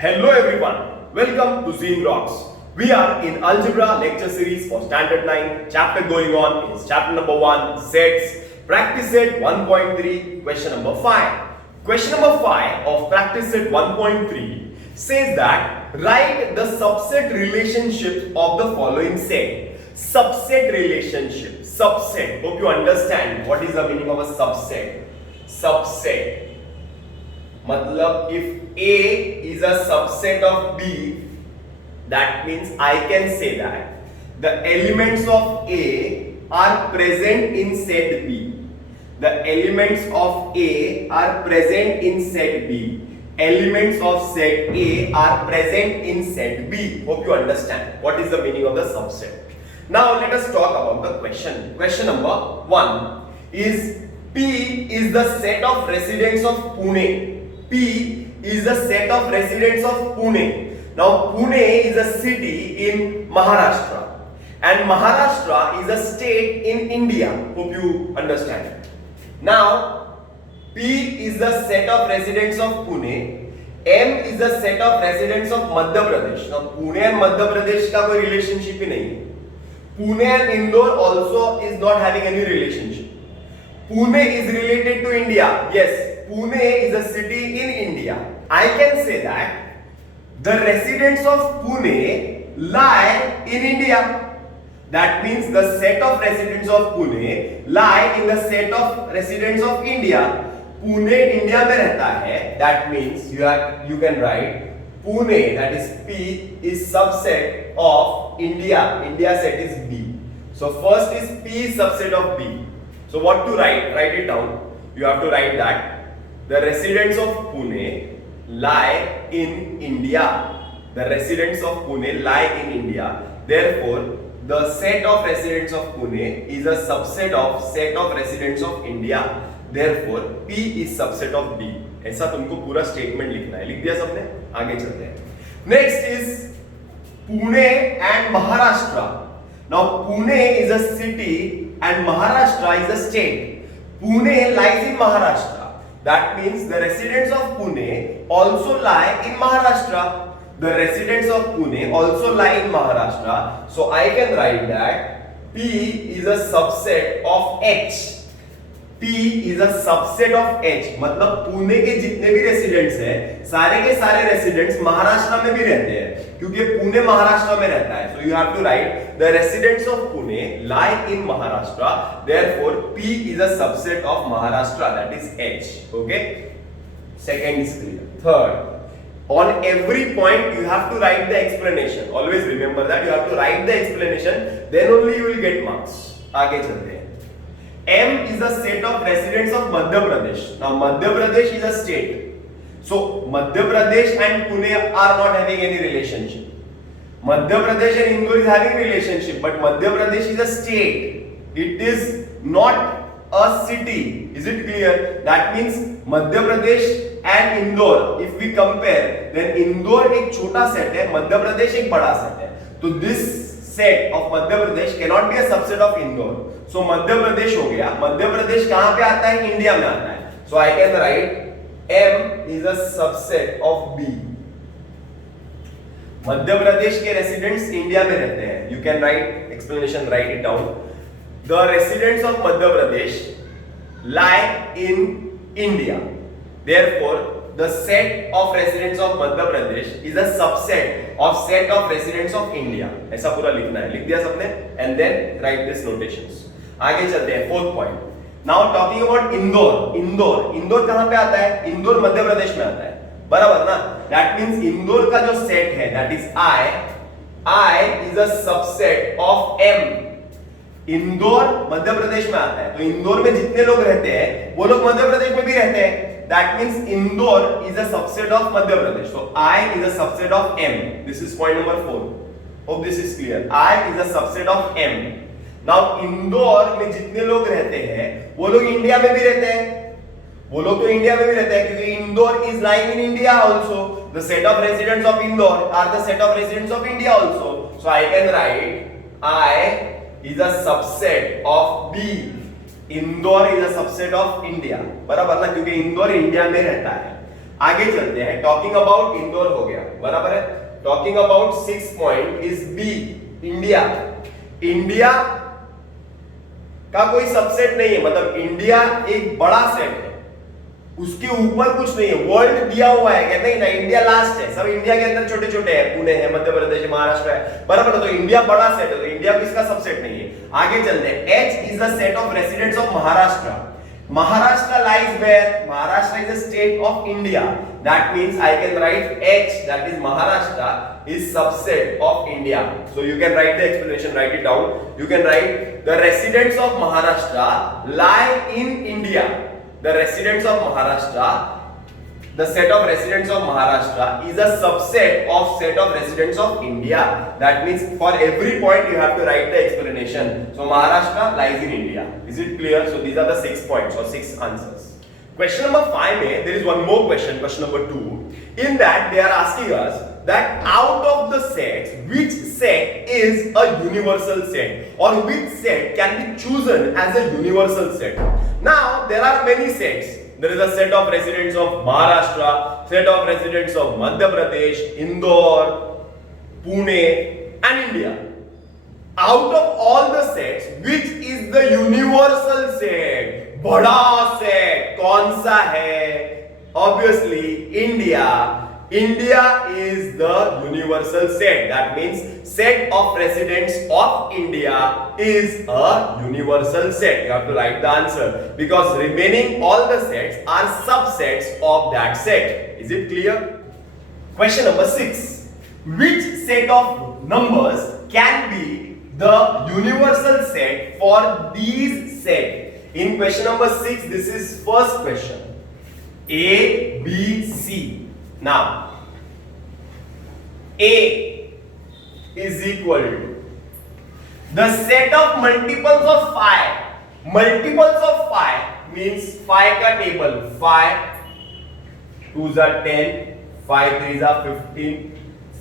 Hello everyone, welcome to Zine Rocks. We are in Algebra lecture series for Standard 9. Chapter going on is chapter number 1, Sets. Practice set 1.3, question number 5. Question number 5 of practice set 1.3 says that write the subset relationships of the following set. Subset relationship, subset. Hope you understand what is the meaning of a subset. Subset. मतलब if A is a subset of B, that means I can say that the elements of A are present in set B. The elements of A are present in set B. Elements of set A are present in set B. Hope you understand what is the meaning of the subset. Now let us talk about the question. Question number 1 is P is the set of residents of Pune. P is the set of residents of Pune. Now Pune is a city in Maharashtra and Maharashtra is a state in India. Hope you understand. Now P is the set of residents of Pune. M is the set of residents of Madhya Pradesh. Now Pune and Madhya Pradesh का कोई relationship ही नहीं है. Pune and Indore also is not having any relationship. Pune is related to India. Yes. Pune is a city in India. I can say that the residents of Pune lie in India. That means the set of residents of Pune lie in the set of residents of India. Pune India में रहता है. That means you can write Pune, that is P, is subset of India. India set is B. So first is P subset of B. So what to write? Write it down. You have to write that the residents of Pune lie in India. The residents of Pune lie in India. Therefore, the set of residents of Pune is a subset of set of residents of India. Therefore, P is subset of B. ऐसा तुमको पूरा statement लिखना है. लिख दिया सबने? आगे चलते हैं. Next is Pune and Maharashtra. Now, Pune is a city and Maharashtra is a state. Pune lies in Maharashtra. That means the residents of Pune also lie in Maharashtra. The residents of Pune also lie in Maharashtra. So I can write that P is a subset of H. P is a subset of H. मतलब पुणे के जितने भी residents हैं, सारे के सारे residents Maharashtra में भी रहते हैं, क्योंकि पुणे महाराष्ट्र में रहता है. So you have to write the residents of Pune lie in Maharashtra. Therefore, P is a subset of Maharashtra, that is H. Okay. Second is clear. Third, on every point you have to write the explanation. Always remember that you have to write the explanation. Then only you will get marks. आगे चलते हैं. M is a set of residents of Madhya Pradesh. Now Madhya Pradesh is a state. So Madhya Pradesh and Pune are not having any relationship. Madhya Pradesh and Indore is having relationship, but Madhya Pradesh is a state. It is not a city. Is it clear? That means Madhya Pradesh and Indore, if we compare, then Indore एक छोटा set है, Madhya Pradesh एक बड़ा set है. So this set of Madhya Pradesh cannot be a subset of Indore. So Madhya Pradesh हो गया. मध्य प्रदेश कहां पे आता है? इंडिया में आता है. So I can write M is a subset of B. Madhya Pradesh के रेसिडेंट्स इंडिया में रहते हैं. You can write explanation, write it down. The residents of Madhya Pradesh lie in India. Therefore, the set of residents of Madhya Pradesh is a subset of set of residents of India. ऐसा पूरा लिखना है. लिख दिया सबने? And then write this notations. आगे चलते हैं. Fourth point. Now talking about Indore. Indore कहां पे आता है? इंदौर मध्य प्रदेश में आता है. बराबर ना? दैट मींस इंदौर का जो सेट है, that is I is a subset of M. Indore Madhya Pradesh में आता है, तो इंदौर में जितने लोग रहते हैं वो लोग मध्य प्रदेश में भी रहते हैं. That means Indore is a subset of Madhya Pradesh. So I is a subset of M. This is point number 4. Hope this is clear. I is a subset of M. Now Indore में जितने लोग रहते हैं वो लोग India में भी रहते हैं. वो लोग तो इंडिया में भी रहते हैं क्योंकि Indore is lying in India also. The set of residents of Indore are the set of residents of India also. So I can write I is a subset of B. Indore is a subset of India. बराबर ना? क्योंकि Indore India में रहता है. आगे चलते हैं. Talking about Indore हो गया, बराबर है. Talking about 6 point is B, India. India का कोई सबसेट नहीं है, मतलब इंडिया एक बड़ा सेट है, उसके ऊपर कुछ नहीं है. वर्ल्ड दिया हुआ है, कहते हैं ना इंडिया लास्ट है, सब इंडिया के अंदर छोटे छोटे हैं, पुणे है, मध्य प्रदेश है, महाराष्ट्र है, बराबर. तो इंडिया बड़ा सेट है, तो इंडिया किसका सबसेट नहीं है. आगे चलते हैं. H is the set of residents of Maharashtra. Maharashtra lies where? Maharashtra is a state of India. That means I can write H, that is Maharashtra, is subset of India. So you can write the explanation, write it down. You can write the residents of Maharashtra lie in India. The residents of Maharashtra, the set of residents of Maharashtra is a subset of set of residents of India. That means for every point you have to write the explanation. So Maharashtra lies in India. Is it clear? So these are the 6 points or 6 answers. Question number 5 में there is one more question, question number 2. In that they are asking us that out of the sets, which set is a universal set or which set can be chosen as a universal set. Now there are many sets. There is a set of residents of Maharashtra, set of residents of Madhya Pradesh, Indore, Pune and India. Out of all the sets, which is the universal set? बड़ा set कौन सा है? Obviously India. India is the universal set. That means set of residents of India is a universal set. You have to write the answer because remaining all the sets are subsets of that set. Is it clear? Question number 6. Which set of numbers can be the universal set for these sets? In question number 6, this is first question. A, B, C. Now, A is equal to the set of multiples of 5. Multiples of 5 means 5 का table. 5 2s are 10, 5 3s are 15,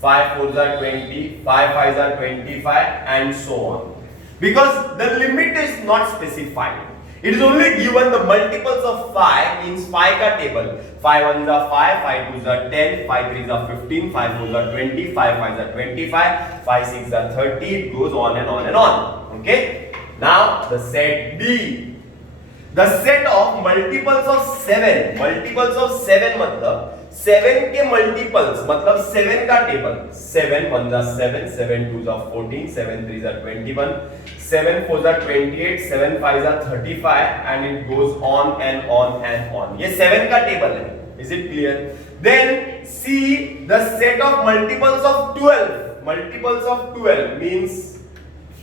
5 4s are 20, 5 5s are 25 and so on. Because the limit is not specified. It is only given the multiples of 5 means 5 ka table. 5 1s are 5, 5 2s are 10, 5 3s are 15, 5 4s are 20, 5 5s are 25, 5 6s are 30. It goes on and on and on. Okay. Now the set B. The set of multiples of 7. Multiples of 7 मतलब 7 के multiples मतलब 7 का table. 7 1s are 7, 7 2s are 14, 7 3s are 21, 7 4s are 28, 7 5s are 35 and it goes on and on and on. ये 7 का table है. Is it clear? Then see the set of multiples of 12. Multiples of 12 means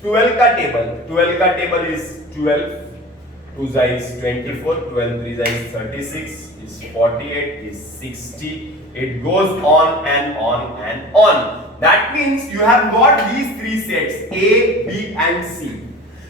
12 का table. 12 का table is 12. 2 is 24, 12 3 is 36, is 48, is 60. It goes on and on and on. That means you have got these 3 sets A, B and C.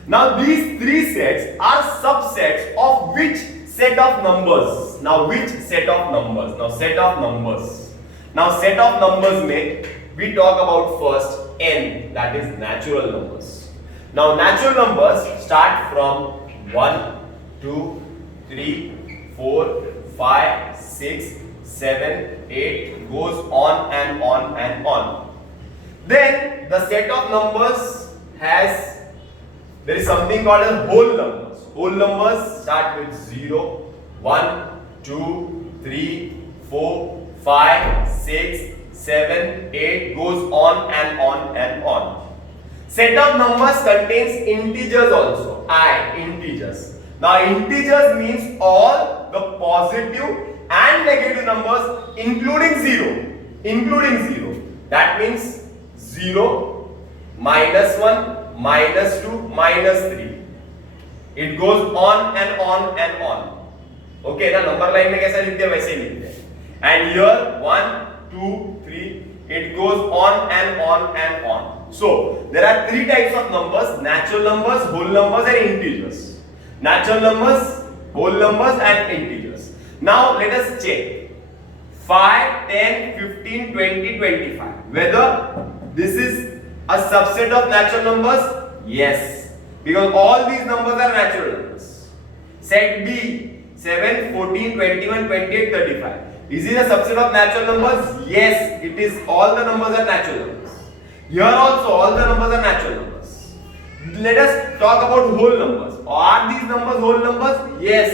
Now these 3 sets are subsets of which set of numbers? Now which set of numbers? Now set of numbers. Now set of numbers में we talk about first n, that is natural numbers. Now natural numbers start from 1, 2, 3, 4, 5, 6, 7, 8 goes on and on and on. Then the set of numbers has, there is something called as whole numbers. Whole numbers start with 0, 1, 2, 3, 4, 5, 6, 7, 8 goes on and on and on. Set of numbers contains integers also. Integers. Now integers means all the positive and negative numbers including 0. Including 0. That means 0, minus 1, minus 2, minus 3. It goes on and on and on. Okay, ना number line में कैसा लिखते हैं वैसे ही लिखते हैं. And here 1, 2, 3. It goes on and on and on. So there are 3 types of numbers: natural numbers, whole numbers, and integers. Natural numbers, whole numbers and integers. Now let us check 5, 10, 15, 20, 25. Whether this is a subset of natural numbers? Yes. Because all these numbers are natural numbers. Set B, 7, 14, 21, 28, 35. Is it a subset of natural numbers? Yes, it is. All the numbers are natural numbers. Here also all the numbers are natural numbers. Let us talk about whole numbers. Are these numbers whole numbers? Yes.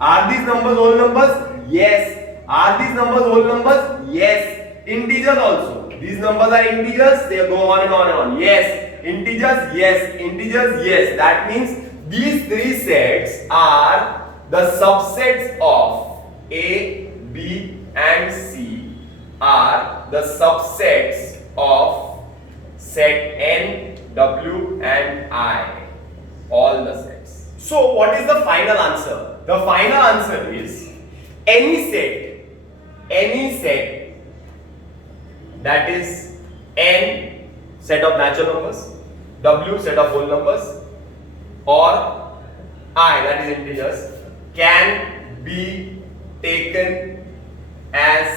Are these numbers whole numbers? Yes. Are these numbers whole numbers? Yes. Integers also. These numbers are integers. They go on and on and on. Yes. Integers. Yes. Integers. Yes. That means these three sets are the subsets of A, B and C are the subsets of set N, W and I. All the sets. So what is the final answer? The final answer is any set that is N set of natural numbers, W set of whole numbers, or I that is integers can be taken as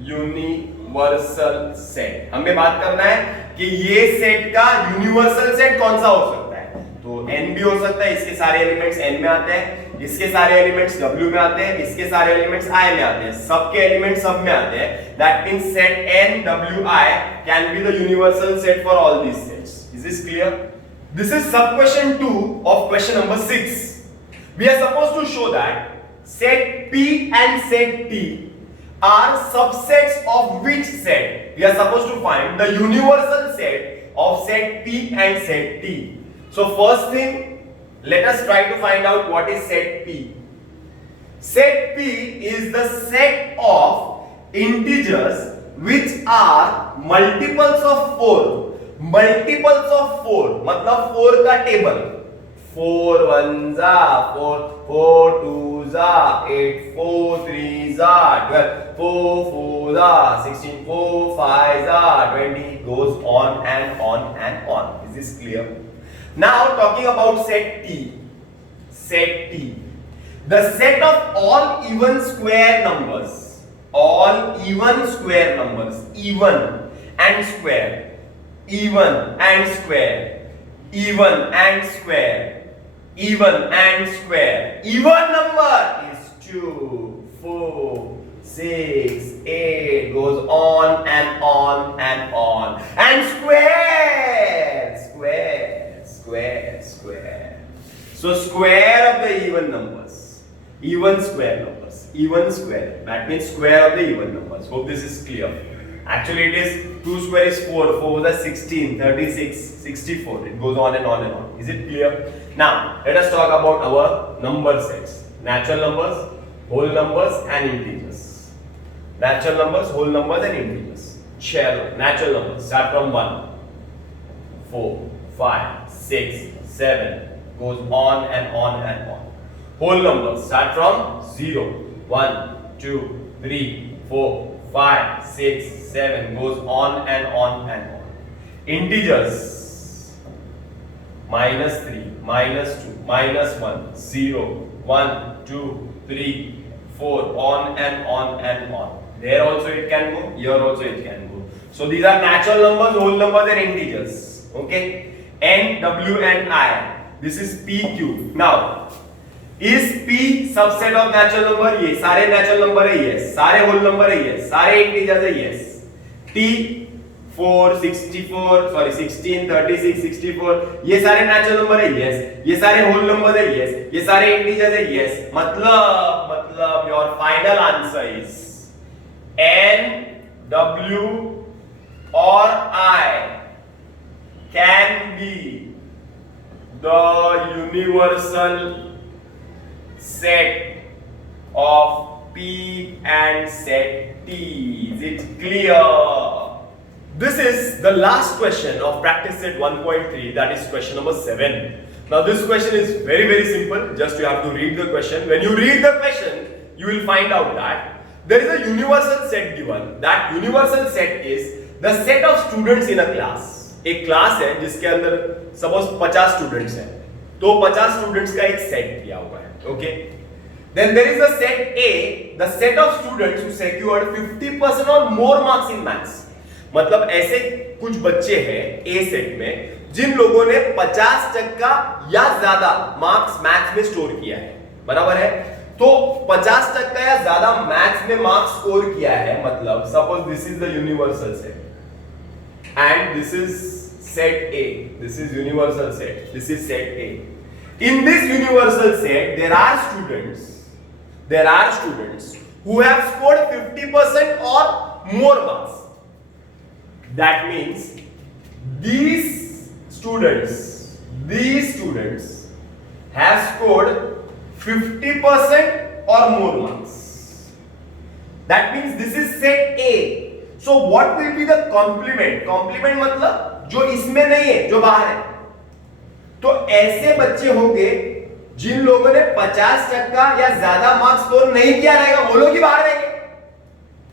universal set. हमें बात करना है कि ये set का universal set कौन सा हो सकता है. तो n भी हो सकता है, इसके सारे एलिमेंट्स n में आते हैं, इसके सारे एलिमेंट्स w में आते हैं, इसके सारे एलिमेंट्स i में आते हैं, सबके एलिमेंट्स सब में आते हैं. That means set n w i can be the universal set for all these sets. Is this clear? This is sub question 2 of question number 6. We are supposed to show that set P and set T are subsets of which set? We are supposed to find the universal set of set P and set T. So first thing, let us try to find out what is set P. Set P is the set of integers which are multiples of 4. Multiples of 4 मतलब 4 का table. 4 1 जा 4, 4 2 जा 8, 4 3 जा 12, 4 4 जा 16, 4 5 जा 20, goes on and on and on. Is this clear? Now talking about set T. Set T, the set of all even square numbers, all even square numbers, even and square, even and square, even and square, even and square. Even number is 2, 4, 6, 8, goes on and on and on. And square, square, square, square. So square of the even numbers, even square numbers, even square. That means square of the even numbers. Hope this is clear. Actually it is 2 square is 4, 4 is 16, 36, 64. It goes on and on and on. Is it clear? Now let us talk about our number sets. Natural numbers, whole numbers and integers. Natural numbers, whole numbers and integers. Natural numbers start from 1, 4, 5, 6, 7, goes on and on and on. Whole numbers start from 0, 1, 2, 3, 4, 5, 6, 7, goes on and on and on. Integers -3, -2, -1, 0, 1, 2, 3, 4, on and on and on. There also it can go, here also it can go. So these are natural numbers, whole numbers and integers. Okay, N, W and I. This is P, Q. Now is P subset of natural number? ये सारे natural number है, yes. सारे whole number है, yes. सारे integers है, yes. T 4, 64, sorry 16, 36, 64 ये सारे natural number है, yes. ये सारे whole number है, yes. ये सारे integers है, yes. मतलब your final answer is N, W or I can be the universal set of P and set T. Is it clear? This is the last question of practice set 1.3, that is question number 7. Now this question is very simple. Just you have to read the question. When you read the question, you will find out that there is a universal set given. That universal set is the set of students in a class. एक class है जिसके अंदर suppose 50 students हैं, तो 50 students का एक set दिया हुआ है. Okay, then there is a set A, the set of students who secured 50% or more marks in maths. मतलब ऐसे कुछ बच्चे हैं A सेट में जिन लोगों ने 50% या ज्यादा मार्क्स मैथ्स में स्टोर किया है. बराबर है. तो 50% या ज्यादा मैथ्स में मार्क्स स्कोर किया है, मतलब suppose this is the universal set and this is set A, this is universal set, this is set A. In this universal set there are students who have scored 50% or more marks. That means these students have scored 50% or more marks. That means this is set A. So what will be the complement? Complement मतलब जो इसमें नहीं है, जो बाहर है. तो ऐसे बच्चे होंगे जिन लोगों ने 50% या ज्यादा मार्क्स स्कोर नहीं किया रहेगा, वो लोग ही बाहर रहेंगे.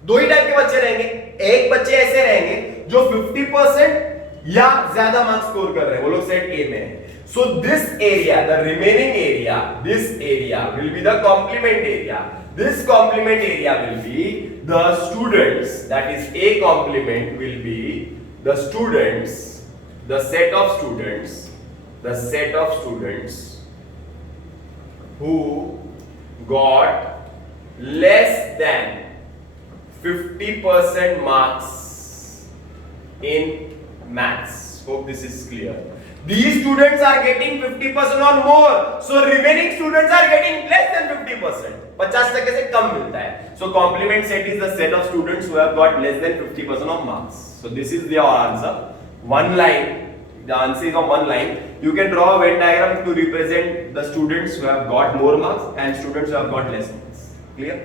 दो ही टाइप के बच्चे रहेंगे. एक बच्चे ऐसे रहेंगे जो 50% या ज्यादा मार्क्स स्कोर कर रहे हैं, वो लोग सेट ए में है. So this area, the remaining area, this area will be the complement area. This complement area will be the students, that is A complement will be the students, the set of students who got less than 50% marks in maths. Hope this is clear. These students are getting 50% or more, so remaining students are getting less than 50%. 50% से कम मिलता है. So complement set is the set of students who have got less than 50% of marks. So this is your answer. One line. The answer is on one line. You can draw a Venn diagram to represent the students who have got more marks and students who have got less marks. Clear?